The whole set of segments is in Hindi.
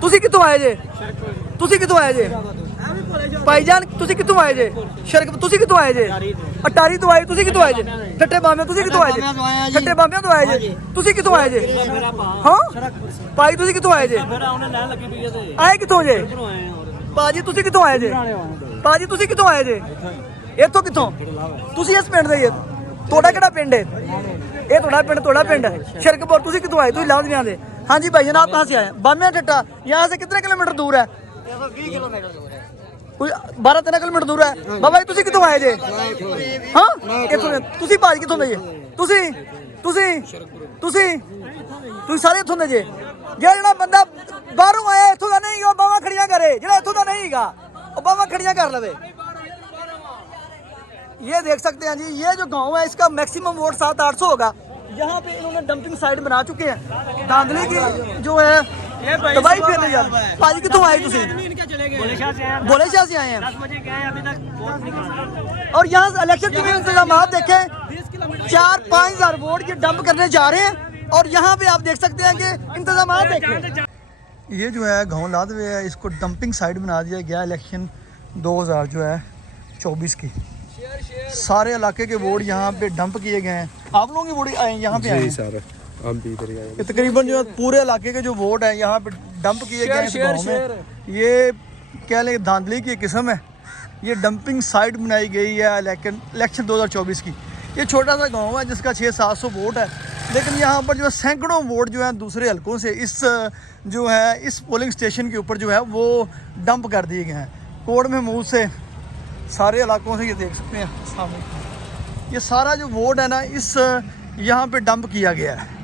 ਤੁਸੀਂ ਕਿੱਥੋਂ ਆਏ ਜੇ? ਤੁਸੀਂ ਕਿੱਥੋਂ ਆਏ ਜੇ? ਭਾਈਜਾਨ ਤੁਸੀਂ ਕਿੱਥੋਂ ਆਏ ਜੇ? ਸ਼ਰਕ ਤੁਸੀਂ ਕਿੱਥੋਂ ਆਏ ਜੇ? ਅਟਾਰੀ ਤੋਂ ਆਏ। ਤੁਸੀਂ ਕਿੱਥੋਂ ਆਏ ਜੇ? ਠੱਟੇ ਬਾਂਬਿਆਂ ਤੁਸੀਂ ਕਿੱਥੋਂ ਆਏ ਜੇ? ਠੱਟੇ ਬਾਂਬਿਆਂ ਤੋਂ ਆਏ ਜੇ। ਤੁਸੀਂ ਕਿੱਥੋਂ ਆਏ ਜੇ? ਹਾਂ ਭਾਈ ਤੁਸੀਂ ਕਿੱਥੋਂ ਆਏ ਜੇ? ਆਏ ਕਿੱਥੋਂ ਜੇ? ਭਾਜੀ ਤੁਸੀਂ ਕਿੱਥੋਂ ਆਏ ਜੇ? ਭਾਜੀ ਤੁਸੀਂ ਕਿੱਥੋਂ ਆਏ ਜੇ? ਇੱਥੋਂ ਕਿੱਥੋਂ? ਤੁਸੀਂ ਇਸ ਪਿੰਡ ਦੇ ਹੀ? ਤੁਹਾਡਾ ਕਿਹੜਾ ਪਿੰਡ ਹੈ? ये थोड़ा पिंड है शरकपुर। तुसी कितों आए? तुसी लाहौर दे? हाँ जी भाईजान आप कहाँ से आए? बामिया ठट्टा यहाँ से कितने किलोमीटर दूर है? 12-13 किलोमीटर दूर है। बाबा जी तुसी कितों आए जे? हाँ तुसी भाजी कितों दे जे? तुसी सारे इत्थों दे जे? जेड़ा बंदा बाहरों आया इत्थों दा नहीं बावा खड़ियां करे, जेड़ा इत्थों दा नहीं हैगा ओ बावा खड़ियां कर लवे। ये देख सकते हैं जी, ये जो गांव है इसका मैक्सिमम वोट 700-800 होगा। यहाँ पे इन्होंने डंपिंग साइट बना चुके हैं। धांधली की जो है दवाई फेरने जा रहे हैं। पाजी कितों आए तुसी? भोले शाह से आए हैं। और यहाँ इलेक्शन के इंतजाम देखें, 4-5 हज़ार वोट ये डंप करने जा रहे हैं। और यहाँ पे आप देख सकते हैं कि इंतजाम देखें। ये जो है गाँव लादवे है, इसको डंपिंग साइट बना दिया गया इलेक्शन 2024 की। सारे इलाके के वोट यहाँ पे डंप किए गए हैं। आप लोगों के वोट आए यहाँ पे आए सर? हम भी इधर आए। तकरीबन जो पूरे इलाके के जो वोट हैं यहाँ पे डंप किए गए हैं। ये क्या लें धांधली की किस्म है। ये डंपिंग साइट बनाई गई है इलेक्शन 2024 की। ये छोटा सा गांव है जिसका 600-700 वोट है, लेकिन यहाँ पर जो है सैकड़ों वोट जो है दूसरे हलकों से इस जो है इस पोलिंग स्टेशन के ऊपर जो है वो डंप कर दिए गए हैं। कोट महमूद से सारे इलाकों से ये देख सकते हैं सामने, ये सारा जो वोट है ना इस यहाँ पे डंप किया गया है।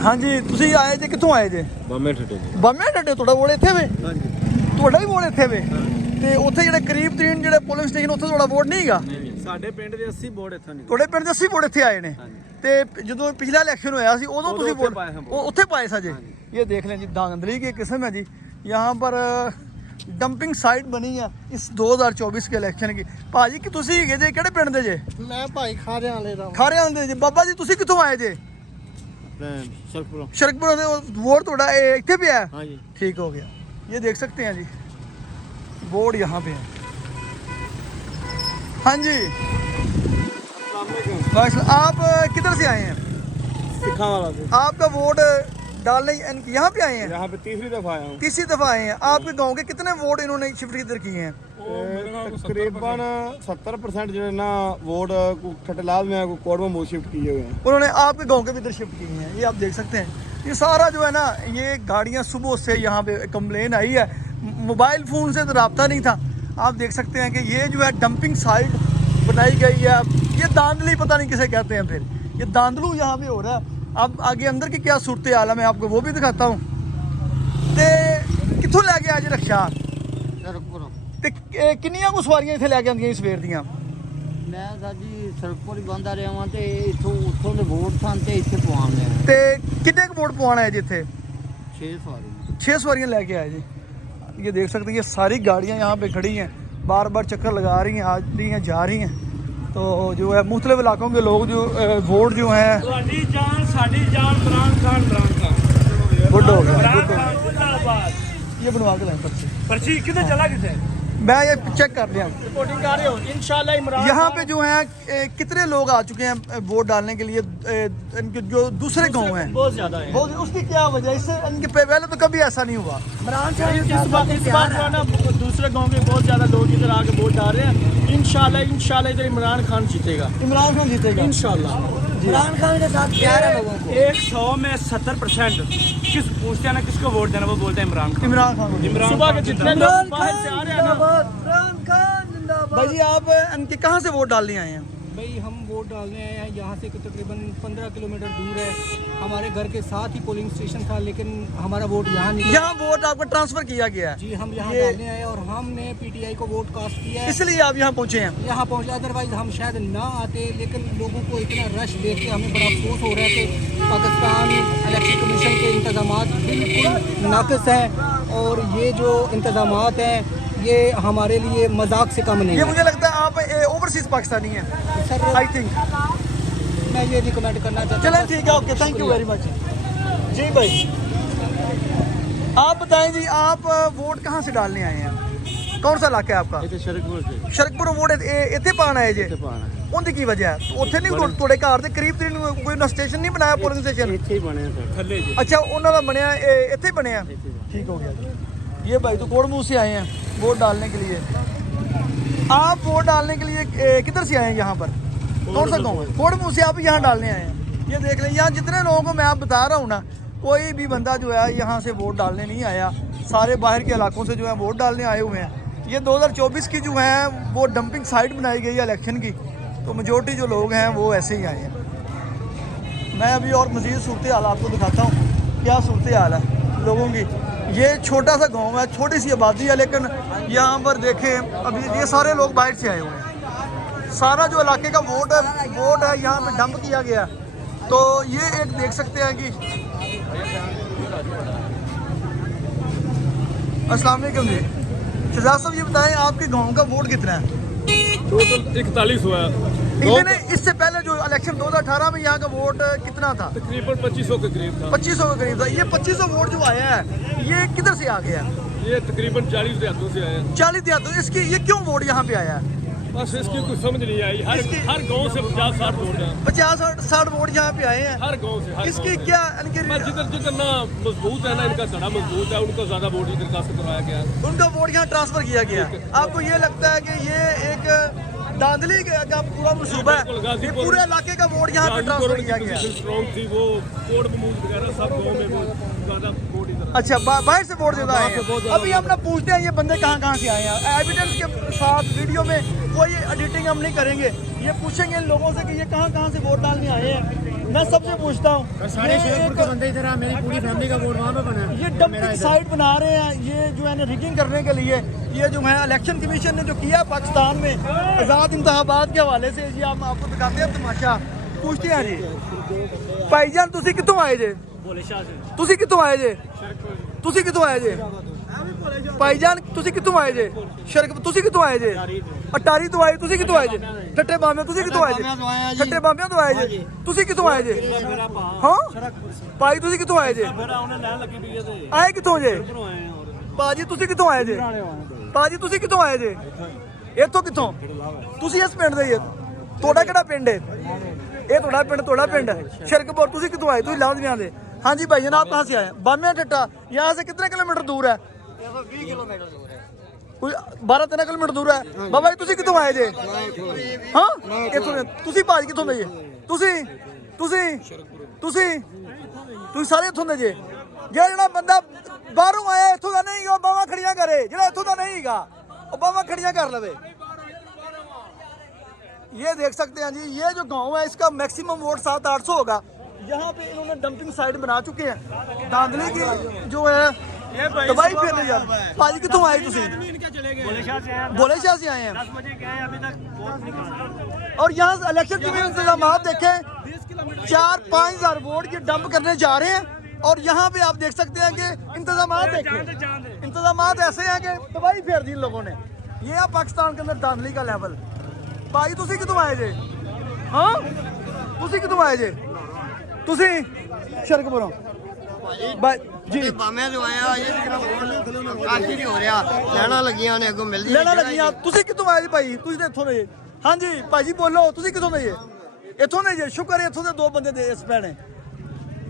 हाँ जी तुसी आए जे? कितों आए जे? बामे ठट्टे। थोड़ा वोट इत्थे वे? थोड़ा भी वोट इत्थे वे? ते उत्थे जेह्ड़े करीब तरीन जेह्ड़े पोलिंग स्टेशन उत्थे थोड़ा वोट नहीं हैगा? साडे पिंड दे 80 वोट इत्थे नहीं। थोड़े पिंड दे 80 वोट इत्थे आए ने। ते जदों पिछला इलेक्शन होया सी उदों तुसी वोट उत्थे पाए सा जे? ये देख लें जी धांधली की किस्म है जी। यहाँ पर डंपिंग साइट बनी है इस 2024 के इलेक्शन की। भाजी कि तुसी हैगे जे किहड़े पिंड दे जे? मैं भाई खारे वाले दा। खारे वाले जे। बाबा जी तुसी कित्थों आए जे? शरकपुर दे। वोट थोड़ा इत्थे पे है? हाँ जी ठीक हो गया। ये देख सकते हैं जी वोट यहाँ पे है। हाँ जी आप किधर से आए हैं? सिखा वाला से। आपका वोट डालने यहाँ पे आए हैं? यहाँ पे तीसरी दफा आया हूँ। तीसरी दफा आए हैं। आपके गांव के कितने वोट इन्होंने शिफ्ट इधर किए हैं? तकरीबन 70% जो है ना वोट ठटलाल में कोट में शिफ्ट किए हुए हैं। उन्होंने आपके गांव के भी इधर शिफ्ट किए हैं। ये आप देख सकते हैं। ये सारा जो है ना ये गाड़ियाँ सुबह से यहाँ पे कंप्लेन आई है, मोबाइल फ़ोन से तो रब्ता नहीं था। आप देख सकते हैं कि ये जो है डंपिंग साइट बनाई गई है। ये दांधली पता नहीं किसे कहते हैं, फिर ये दांधलू यहाँ पे हो रहा है। अब आगे अंदर की क्या सूरत हाल है मैं आपको वो भी दिखाता हूँ। ते कित्थों लैके आज रक्षा ते किन्नियां को सवारियां इत्थे लैके आंदियां सवेर दियां? मैं जी सड़कों ही बंदा रहा हूँ ते इत्थों उत्थों दे वोट सन ते इत्थे पवाने हैं। ते कितने को वोट पवाना है जी इत्थे? 6 सवारी 6 सवारियां लेके आए जी। ये देख सकते हैं ये सारी गाड़ियाँ यहाँ पे खड़ी हैं, बार बार चक्कर लगा रही हैं, आ रही हैं जा रही हैं। तो जो है मुख्तलिफ इलाकों के लोग जो वोट जो हैं गुड हो गया। ये बनवा के लाएं पर्ची कितने चला कितने मैं ये चेक कर लिया। रिपोर्टिंग कर रहे हो इंशाल्लाह इमरान। यहाँ पे जो है कितने लोग आ चुके हैं वोट डालने के लिए? इनके जो दूसरे गांव हैं बहुत ज्यादा है। उसकी क्या वजह? इससे इनके पहले तो कभी ऐसा नहीं हुआ। इमरान साहब इस बार जो है ना दूसरे गांव के बहुत ज्यादा लोग इधर आके वोट डाल रहे हैं। इंशाल्लाह इधर इमरान खान जीतेगा। इमरान खान जीतेगा इंशाल्लाह। इमरान खान के साथ प्यार है लोगों को। 100 में 70% किस पूछते हैं ना किसको वोट देना, वो बोलते हैं इमरान खान। इमरान खान सुबह के जितने लोग बाहर से आ रहे हैं ना। भाई जी आप इनके कहाँ से वोट डालने आए हैं? भाई हम वोट डालने आए हैं यहाँ से तकरीबन 15 किलोमीटर दूर है। हमारे घर के साथ ही पोलिंग स्टेशन था, लेकिन हमारा वोट यहाँ नहीं। यहाँ वोट आपका ट्रांसफर किया गया है जी, हम यहाँ डालने आए और हमने पीटीआई को वोट कास्ट किया है, इसलिए आप यहाँ पहुँचे हैं। यहाँ पहुँचे, अदरवाइज हम शायद ना आते। लेकिन लोगों को इतना रश देख के हमें बड़ा अफसोस हो रहा है कि पाकिस्तान इलेक्शन कमीशन के इंतजाम बिल्कुल नाक़िस हैं और ये जो इंतजाम हैं ये हमारे लिए मजाक से कम नहीं ये है। मुझे लगता है आप ओवरसीज पाकिस्तानी हैं सर आई थिंक। मैं ये रिकमेंड करना चाहता हूँ। चलें ठीक है, okay, thank you very much. जी भाई, आप बताएं जी, आप वोट कहाँ से डालने आए हैं? कौन सा इलाका है आपका? शरकपुर वोट इतने पाना है जी? उनकी की वजह है उत्थे नहीं थोड़े घर के करीब कोई स्टेशन नहीं बनाया, पोलिंग स्टेशन? अच्छा, उन्होंने बनया इतने बनया, ठीक हो गया। ये भाई तो कोड़मूह से आए हैं वोट डालने के लिए। आप वोट डालने के लिए किधर से आए हैं यहाँ पर? कौन सा गाँव है? कोड़मूह से आप यहाँ डालने आए हैं। ये देख लें, यहाँ जितने लोगों को मैं आप बता रहा हूँ ना, कोई भी बंदा जो है यहाँ से वोट डालने नहीं आया, सारे बाहर के इलाकों से जो है वोट डालने आए हुए हैं। ये 2024 की जो है वो डंपिंग साइट बनाई गई है इलेक्शन की, तो मेजोरिटी जो लोग हैं वो ऐसे ही आए हैं। मैं अभी और मज़ीद सूरत हाल आपको दिखाता हूँ, क्या सूरत हाल है लोगों की। ये छोटा सा गांव है, छोटी सी आबादी है, लेकिन यहाँ पर देखें अभी ये सारे लोग बाहर से आए हुए हैं। सारा जो इलाके का वोट है यहाँ पे डंप किया गया। तो ये एक देख सकते हैं कि अस्सलाम वालेकुम जी, शहजाद साहब ये बताएं आपके गांव का वोट कितना है? टोटल 41 हुआ है। लेकिन इससे पहले जो इलेक्शन 2018 में यहाँ का वोट कितना था? तकरीबन 2500 के करीब था। 2500 के करीब था। ये 2500 वोट जो आया है ये किधर से आ गया? ये तकरीबन 40 देहातों से आया है। 40 देहातों। इसकी ये क्यों वोट यहाँ पे आया है? बस इसकी कुछ समझ नहीं आई। हर गांव से 50-60 वोट हैं। 50-60 वोट यहाँ पे आए हैं हर गांव से। इसकी क्या जिधर ना मजबूत है ना, इनका धड़ा मजबूत है, उनको ज्यादा वोट दरखास्त करवाया गया, उनका वोट यहाँ ट्रांसफर किया गया। आपको ये लगता है कि ये एक धांधली का पूरा मंसूबा है? ये पूरे इलाके का वोट यहाँ पे ट्रांसफर किया गया। स्ट्रॉन्ग थी वो, कोड बमूद वगैरह सब गांव में वो ज्यादा वोट इधर। अच्छा, बाहर से वोट देता है। अभी हम ना पूछते हैं ये बंदे कहाँ से आए हैं। एविडेंस के साथ वीडियो में कोई एडिटिंग हम नहीं करेंगे, ये पूछेंगे इन लोगों से कि ये कहाँ से वोट डालने आए हैं। मैं सबसे पूछता हूँ, सारे शेरपुर के बंदे इधर, मेरी पूरी फैमिली का वोट वहाँ पे बना है। ये डंपिंग साइट बना रहे हैं, ये जो है ना रिगिंग करने के लिए। ये जो है इलेक्शन कमीशन ने जो किया पाकिस्तान में आज़ाद इंतखाबात के हवाले से, जी हम आपको दिखाते हैं तमाशा। पूछते हैं जी, भाईजान तुसी कितों आए जे? तुसी कितों आए जे? तुसी कितों आए जे? भाईजान तुसी कितों आए जे? तुसी कितों आए जे? अटारी तो आए, तुसी कितों आए जे? ठट्टे बामियां तुसी कितों आए जे? ठट्टे बामियां तो आए जे? तुसी कितों आए जे? हाँ भाई तुसी कितों आए जे? आए कितों जे? भाजी तुसी कितों आए जे? भाजी तुसी कितों आए जे? इत्थों कितों? तुसी इस पिंड दे ही? ਤੁਹਾਡਾ ਕਿਹੜਾ ਪਿੰਡ ਹੈ? ਇਹ ਤੁਹਾਡਾ ਪਿੰਡ है शिरकपुर। तुसी कितों आए? तुसी लाहौर दे। हाँ जी भाई, आप कहाँ से आए? बामिया ठट्टा यहाँ से कितने किलोमीटर दूर है? 20 किलोमीटर दूर है। कोई 12-13 किलोमीटर दूर है। बाबा जी तुसी कितों आए जे? हाँ इत्थों दे। तुसी भाजी कितों दे जे? तुसी सारे इत्थों दे जे? ਜਿਹੜਾ ਬੰਦਾ ਬਾਹਰੋਂ ਆਇਆ ਇੱਥੋਂ ਦਾ ਨਹੀਂ, ਉਹ ਬਾਹਾਂ ਖੜੀਆਂ ਕਰੇ। ਜਿਹੜਾ ਇੱਥੋਂ ਦਾ ਨਹੀਂ ਹੈਗਾ ਉਹ ਬਾਹਾਂ ਖੜੀਆਂ कर लवे। ये देख सकते हैं जी, ये जो गांव है इसका मैक्सिमम वोट 700-800 होगा। यहाँ पे इन्होंने डंपिंग साइट बना चुके हैं। धांधली की जो है दवाई फेरने यार। भाजी कितों आए तुसी? भोले शाह से आए हैं। 10 बजे गए, अभी तक वोट नहीं पड़ा। और यहाँ इंतजाम देखें, 4-5 हज़ार वोट ये डंप करने जा रहे हैं। और यहाँ पे आप देख सकते हैं कि इंतजाम देखें, इंतजाम ऐसे हैं कि दवाई फेर दी इन लोगों ने। ये है पाकिस्तान के अंदर धांधली का लेवल। भाई तुसी कितों आए जे? हाँ तुसी कितों आए जे? तुसी शिरकपुरों जी? बामे जो आया ये काफी नहीं हो रहा, लेना लगियां ने अगो मिलदी लेना लगियां। तुसी कितों आए जी भाई? तुसी इत्थों दे? हाँ जी भाजी बोलो, तुसी कितों दे? इत्थों दे जे? शुक्र है इत्थों दे 2 बंदे दे इस भैने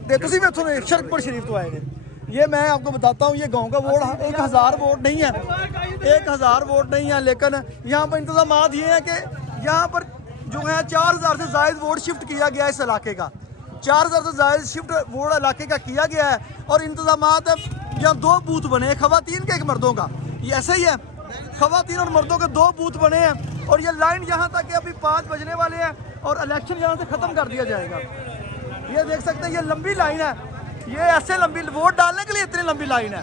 ते तुसी भी इत्थों दे शिरकपुर शरीफ तो आए थे। ये मैं आपको बताता हूँ, ये गांव का वोट 1000 वोट नहीं है, 1000 वोट नहीं है, लेकिन यहाँ पर इंतजाम ये है कि यहाँ पर जो है 4000 से ज़ायद वोट शिफ्ट किया गया है इस इलाके का। 4000 से ज़ायद शिफ्ट वोट इलाके का किया गया है। और इंतजाम यहाँ 2 बूथ बने, ख़वातीन का एक मर्दों का। ये ऐसे ही है, ख़वातीन और मर्दों के 2 बूथ बने हैं। और ये लाइन यहाँ तक कि अभी 5 बजने वाले हैं और इलेक्शन यहाँ से ख़त्म कर दिया जाएगा। ये देख सकते हैं, ये लंबी लाइन है। ये ऐसे लंबी वोट डालने के लिए इतनी लंबी लाइन है।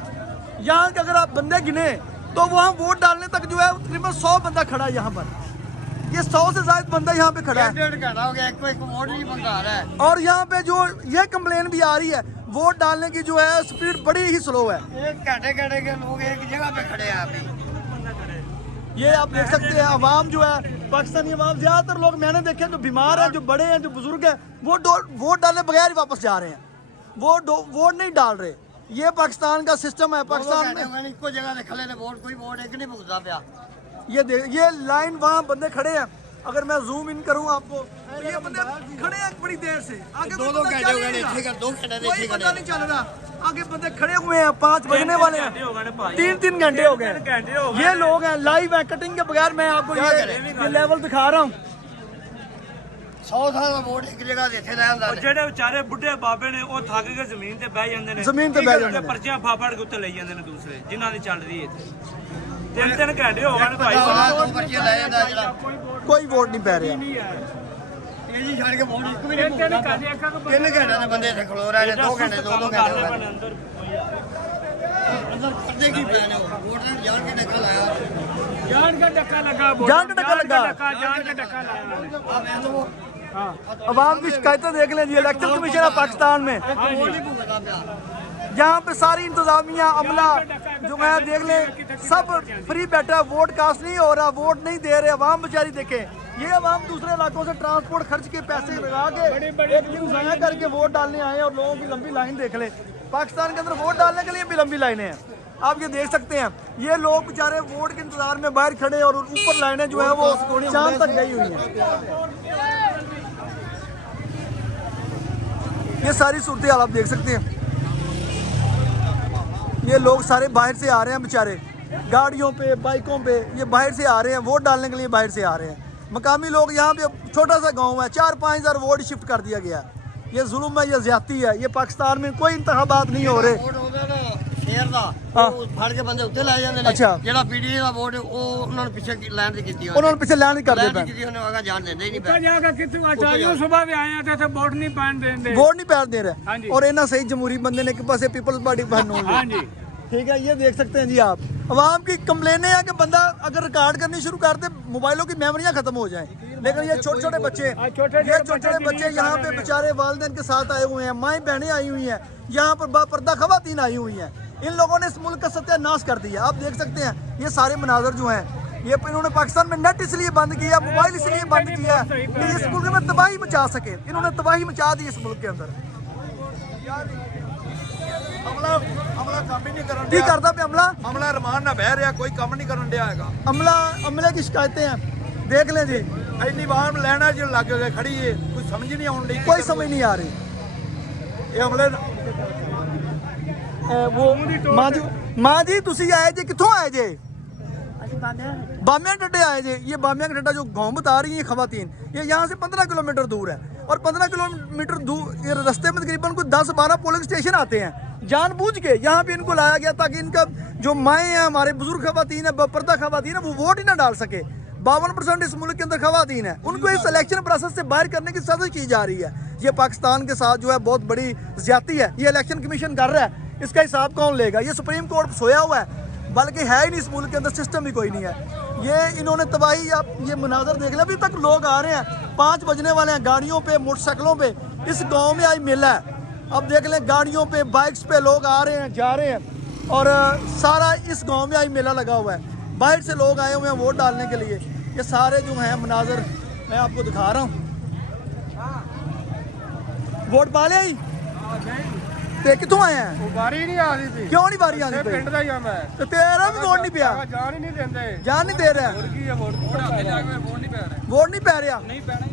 यहाँ के अगर आप बंदे गिने तो वहाँ वोट डालने तक जो है तकरीबन 100 बंदा खड़ा है यहाँ पर। ये 100 से ज़्यादा बंदा यहाँ पे खड़ा है। 1.5 घंटा हो गया, कोई वोट नहीं बंदा आ रहा है। और यहाँ पे जो ये कंप्लेन भी आ रही है, वोट डालने की जो है स्पीड बड़ी ही स्लो है। एक घंटे के लोग एक जगह पे खड़े हैं अभी। ये आप देख सकते हैं, अवाम जो है पाकिस्तानी अवाम, ज़्यादातर लोग मैंने देखे जो बीमार हैं, जो बड़े हैं, जो बुजुर्ग हैं, वो वोट डालने बगैर ही वापस जा रहे हैं। वोट नहीं डाल रहे। ये पाकिस्तान का सिस्टम है। पाकिस्तान में ਇੱਕੋ ਜਗ੍ਹਾ ਤੇ ਖਲੇ ਨੇ ਵੋਟ ਕੋਈ ਵੋਟ ਇੱਕ ਨਹੀਂ ਭੁਗਤਦਾ ਪਿਆ। ये लाइन वहाँ बंदे खड़े हैं। अगर मैं जूम इन करूँ आपको, ये बंदे खड़े हैं बड़ी देर से। आगे दो घंटे हो गए इतने 2 घंटे कोई पता नहीं चल रहा। आगे बंदे खड़े हुए हैं, 5 बजने वाले हैं, 3 घंटे हो गए। ये लोग हैं लाइव है, कटिंग के बगैर। मैं आपको ये लेवल दिखा रहा हूँ। 100 ਸਾਲ ਦਾ ਵੋਟ ਇੱਕ ਜਗ੍ਹਾ ਤੇ ਇੱਥੇ ਲੈ ਆਂਦਾ ਨੇ। ਜਿਹੜੇ ਵਿਚਾਰੇ ਬੁੱਢੇ ਬਾਬੇ ਨੇ ਉਹ ਥੱਕ ਕੇ ਜ਼ਮੀਨ ਤੇ ਬਹਿ ਜਾਂਦੇ ਨੇ। ਜ਼ਮੀਨ ਤੇ ਬਹਿ ਜਾਂਦੇ ਨੇ। ਪਰਚੀਆਂ ਫਾਫੜ ਕੇ ਉੱਤੇ ਲਈ ਜਾਂਦੇ ਨੇ ਦੂਸਰੇ ਜਿਨ੍ਹਾਂ ਦੀ ਚੱਲ ਰਹੀ ਹੈ ਇੱਥੇ। 3 ਘੰਟੇ ਹੋ ਗਏ ਨੇ ਭਾਈ। 2 ਪਰਚੀਆਂ ਲੈ ਜਾਂਦਾ ਜਿਹੜਾ कोई वोट नहीं पै रहा। ਇਹ ਜੀ ਛੱਡ ਕੇ ਵੋਟ ਇੱਕ ਵੀ ਨਹੀਂ ਭੁਗਤਦਾ। 3 ਘੰਟੇ ਦੇ ਬੰਦੇ ਇੱਥੇ ਖਲੋ ਰਹੇ ਨੇ। 2 ਘੰਟੇ 2 ਘੰਟੇ ਹੋ ਗਏ ਅੰਦਰ ਅੰਦਰ ਕਰਦੇ ਕੀ ਪਏ ਨੇ ਉਹ? ਵੋਟ ਨੇ ਜਾਣ ਕੇ ਡੱਕਾ ਲਾਇਆ। ਜਾਨ ਦਾ ਟੱਕਾ ਲੱਗਾ जान का टक्का लगा। ਜਾਨ ਦਾ ਟੱਕਾ ਲਾਇਆ। ਆ ਮੈਂ ਤਾਂ अवाम की शिकायतें देख लें जी। इलेक्शन कमीशन है पाकिस्तान में, ਵੋਟ ਨਹੀਂ ਭੁਗਤਦਾ ਪਿਆ। जहाँ पे सारी इंतजामिया अमला जो है देख लें, सब फ्री बैठा है। वोट कास्ट नहीं हो रहा, वोट नहीं दे रहे। अवाम बेचारी देखें, ये अवाम दूसरे इलाकों से ट्रांसपोर्ट खर्च के पैसे लगा के एक दिन ज़ाया करके वोट डालने आए और लोगों की लंबी लाइन देख ले। पाकिस्तान के अंदर वोट डालने के लिए भी लंबी लाइनें हैं। आप ये देख सकते हैं, ये लोग बेचारे वोट के इंतजार में बाहर खड़े और ऊपर लाइनें जो है वो शाम तक गई हुई हैं। ये सारी सूरत हाल आप देख सकते हैं। ये लोग सारे बाहर से आ रहे हैं बेचारे, गाड़ियों पे, बाइकों पे। ये बाहर से आ रहे हैं, वोट डालने के लिए बाहर से आ रहे हैं। मकामी लोग यहाँ पे, छोटा सा गांव है, 4-5 हज़ार वोट शिफ्ट कर दिया गया। ये जुल्म है, ये ज्यादती है। ये पाकिस्तान में कोई इंतखाबात नहीं हो रहे। ਵੋਟ ਉਹਦਾ ਨਾ ਸ਼ੇਰ ਦਾ ਉਹ ਫੜ ਕੇ ਬੰਦੇ ਉੱਤੇ ਲੈ ਜਾਂਦੇ ਨੇ। ਅੱਛਾ। ਜਿਹੜਾ ਪੀਡੀਏ ਦਾ ਵੋਟ ਉਹ ਉਹਨਾਂ ਨੂੰ ਪਿੱਛੇ ਲਾਈਨ ਤੇ ਕੀਤੀ उन्होंने पीछे लैंड कर ਲਾਈਨ दिया। ਕੀਤੀ ਉਹਨੇ ਆਗਾ ਜਾਣ ਦਿੰਦੇ ਹੀ ਨਹੀਂ ਪਏ। ਜਾਗਾ ਕਿੱਥੋਂ ਆਚਾਰੀਓ ਸੁਬਾਹ ਵੀ ਆਏ ਆ ਤੇ ਇੱਥੇ ਵੋਟ ਨਹੀਂ ਪਾਣ ਦੇਂਦੇ। वोट नहीं पैर दे रहे। हाँ जी। और इन्ना सही जमहूरी बंदे ने कि पासे पीपल्स पार्टी बहन हाँ जी। ठीक है, ये देख सकते हैं जी आप। अवाम की कंप्लेनें हैं कि बंदा अगर रिकॉर्ड करनी शुरू कर दे, मोबाइलों की मेमोरियां खत्म हो जाएं। लेकिन ये छोटे छोटे बच्चे, ये छोटे छोटे बच्चे यहाँ पे बेचारे वालिदैन के साथ आए हुए हैं, माएँ बहनें आई हुई हैं, यहाँ पर बापर्दा खवातीन आई हुई हैं। इन लोगों ने इस मुल्क का सत्यानाश कर दिया। आप देख सकते हैं ये सारे मनाजर जो हैं, ये इन्होंने पाकिस्तान में नेट इसलिए बंद किया, मोबाइल इसलिए बंद किया कि इस मुल्क में तबाही मचा सके। इन्होंने तबाही मचा दी इस मुल्क के अंदर। ਅਮਲਾ ਕੰਮ ਹੀ ਨਹੀਂ ਕਰਨ की करता पे अमला? ਅਮਲਾ ਰਮਾਨ ਨਾਲ ਬਹਿ ਰਿਹਾ, ਕੋਈ ਕੰਮ ਨਹੀਂ ਕਰਨ ਡਿਆ ਹੈਗਾ। अमले की शिकायतें हैं, देख लें जी। ਇੰਨੀ ਵਾਰ ਲੈਣਾ ਜੋ ਲੱਗ ਕੇ ਖੜੀ ਏ, ਕੋਈ ਸਮਝ ਨਹੀਂ ਆਉਣ ਡਈ। कोई समझ नहीं आ रही। ਇਹ ਅਮਲੇ वो माँ जी तुसी आए जे, कितों आए जे? बामिया डड्डे आए जे। ये बामिया का डड्डा जो गाँव बता रही है खवातीन, ये यहाँ से 15 किलोमीटर दूर है। और 15 किलोमीटर दूर ये रास्ते में तकरीबन कुछ 10-12 पोलिंग स्टेशन आते हैं। जानबूझ के यहाँ पे इनको लाया गया ताकि इनका जो माएँ हैं, हमारे बुजुर्ग खवातीन है, पर्दा खवातीन है, वो वोट ही ना डाल सके। 52% इस मुल्क के अंदर खवातीन है, उनको इस इलेक्शन प्रोसेस से बाहर करने की साजिश की जा रही है। ये पाकिस्तान के साथ जो है बहुत बड़ी ज्यादती है। ये इलेक्शन कमीशन कर रहा है, इसका हिसाब कौन लेगा? ये सुप्रीम कोर्ट सोया हुआ है, बल्कि है ही नहीं इस मुल्क के अंदर, सिस्टम भी कोई नहीं है। ये इन्होंने तबाही, आप ये मनाजर देख लें, अभी तक लोग आ रहे हैं, 5 बजने वाले हैं, गाड़ियों पे, मोटरसाइकिलों पे। इस गांव में आज मेला है, अब देख लें, गाड़ियों पे, बाइक्स पे लोग आ रहे हैं, जा रहे हैं। और सारा इस गांव में आज मेला लगा हुआ है। बाहर से लोग आए हुए हैं वोट डालने के लिए। ये सारे जो हैं मनाजर मैं आपको दिखा रहा हूँ। वोट पा लिया ही ते कितों आए हैं? ਵਾਰੀ ਨਹੀਂ ਆ ਰਹੀ ਸੀ। क्यों नहीं बारी आनी पई? ਪਿੰਡ ਦਾ ਹੀ ਆ ਮੈਂ। ते तेरा भी वोट नहीं पिया? ਜਾਣ ਹੀ ਨਹੀਂ ਦਿੰਦੇ। जान नहीं दे रहा? ਕੀ ਆ ਵੋਟ ਆਗੇ ਜਾ ਕੇ ਵੋਟ ਨਹੀਂ ਪੈ ਰਿਹਾ। वोट नहीं पै रहा? ਨਹੀਂ ਪੈਣਾ।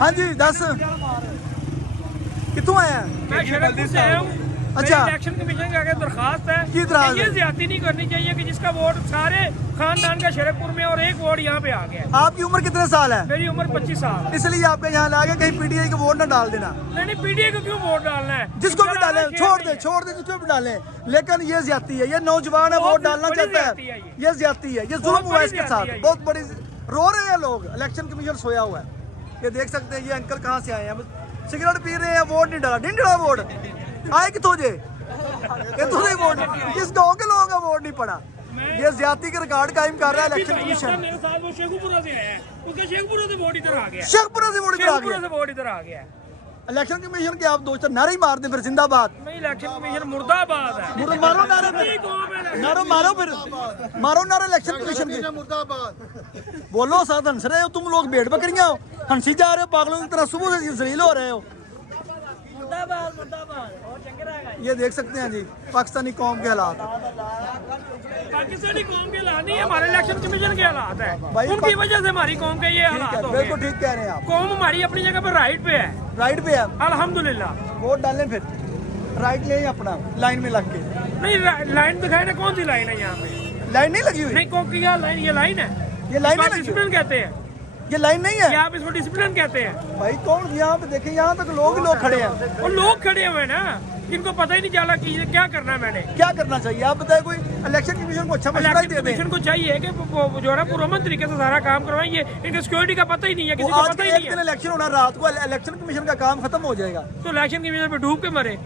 हाँ जी दस कितों आए हैं? मैं शरदपुर से आया हूँ। अच्छा। मेरी इलेक्शन कमीशन के आगे दरखास्त है की दरखास्त कि ये है? ज्यादती नहीं करनी चाहिए कि जिसका वोट सारे खानदान का शरदपुर में और एक वोट यहाँ पे आ गया है। आपकी उम्र कितने साल है? मेरी उम्र 25 साल। इसलिए आपके यहाँ लाके कहीं पीटीआई को वोट ना डाल देना। नहीं पीडीए को क्यों वोट डालना है? जिसको भी डाले छोड़ दे जिसको भी डाले। लेकिन ये ज्यादती है, ये नौजवान है वोट डालना बड़ी चाहता ज्यादती है है, ये ज्यादती है, ये जुल्म हुआ है इसके साथ, ज्यादती है। बहुत बड़ी। रो रहे हैं लोग, इलेक्शन कमीशन सोया हुआ है। ये देख सकते हैं, ये अंकल कहाँ से आए हैं, सिगरेट पी रहे हैं, वोट नहीं डाला वोट। आए कितों जे? ये तो नहीं वोट, किस गाँव के लोगों का वोट नहीं पड़ा। ये ज्यादती के रिकॉर्ड कायम कर रहा है इलेक्शन कमीशन। मेरे साथ वो शेखपुरा से आया है, उसका शेखपुरा से वोट इधर आ गया है। शेखपुरा से वोट इधर आ शेखपुरा गया। से वोट इधर आ गया है। इलेक्शन कमीशन के आप 2-4 नारे ही मार दें फिर जिंदाबाद। नहीं इलेक्शन कमीशन मुर्दाबाद है। मारो नारे फिर, मारो फिर, मारो नारे इलेक्शन कमीशन के। मुर्दाबाद। बोलो साथ हंस रहे हो तुम लोग, भेड़ बकरियां हो, हंसी जा रहे हो पागलों की तरह, सुबह से जलील हो रहे हो। ये देख सकते हैं जी पाकिस्तानी कौम के हालात। पाकिस्तानी कौम के हालात नहीं, हमारे इलेक्शन कमीशन के हालात है। भाई उनकी वजह से हमारी कौम के ये हालात हो गए। बिल्कुल ठीक कह रहे हैं आप। कौम हमारी अपनी जगह पर राइट पे है, राइट पे है, अल्हम्दुलिल्लाह। वोट डालें फिर राइट ले अपना लाइन में लग के। नहीं लाइन दिखाए ना, कौन सी लाइन है यहाँ पे? लाइन नहीं लगी हुई, नहीं कौन की लाइन? ये लाइन है, ये लाइन नहीं लगी हुई। डिसिप्लिन कहते हैं, ये लाइन नहीं है ये आप इसको डिसिप्लिन कहते हैं। भाई। कौन यहाँ पे देखें, यहाँ तक लोग ही लोग खड़े हैं। और लोग खड़े हुए हैं ना, जिनको पता ही नहीं चला कि ये क्या करना है। मैंने क्या करना चाहिए आप बताए? कोई इलेक्शन कमीशन को अच्छा मशवरा ही दे दें। कमीशन को चाहिए कि वो जो है ना पुरअमन तरीके से सारा काम करवाएं। ये इनके सिक्योरिटी का पता ही नहीं है, किसी वो को आज पता के ही एक नहीं दिन है। इलेक्शन होना, रात को इलेक्शन कमीशन का काम खत्म हो जाएगा। तो इलेक्शन कमीशन पे डूब के मरे।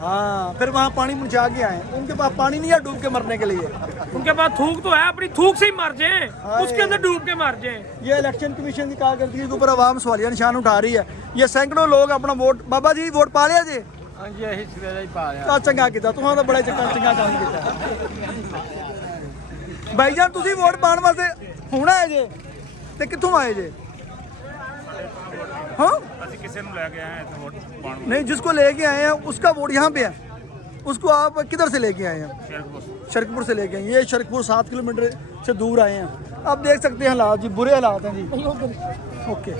हाँ, फिर वहाँ पानी पहुँचा के आए। उनके पास पानी नहीं है डूब के मरने के लिए। उनके पास थूक तो है, अपनी थूक से ही मर जाए, उसके अंदर डूब के मर जाए। ये इलेक्शन कमीशन की कारकर्दगी के ऊपर आवाम सवालिया निशान उठा रही है। ये सैकड़ों लोग अपना वोट, बाबा जी वोट पा लिया जी? हाँ जी, यही सवेरे ही पा लिया। चंगा किया तुम तो बड़ा चंगा काम किया। भाईजान तुसी वोट पाने वास्ते होना है जे ते कित्थों आए जे? हाँ नहीं, जिसको लेके आए हैं उसका वोट यहाँ पे है। उसको आप किधर से लेके आए हैं? शरकपुर से लेके आए। ये शरकपुर 7 किलोमीटर से दूर आए हैं। आप देख सकते हैं हालात जी, बुरे हालात हैं जी। ओके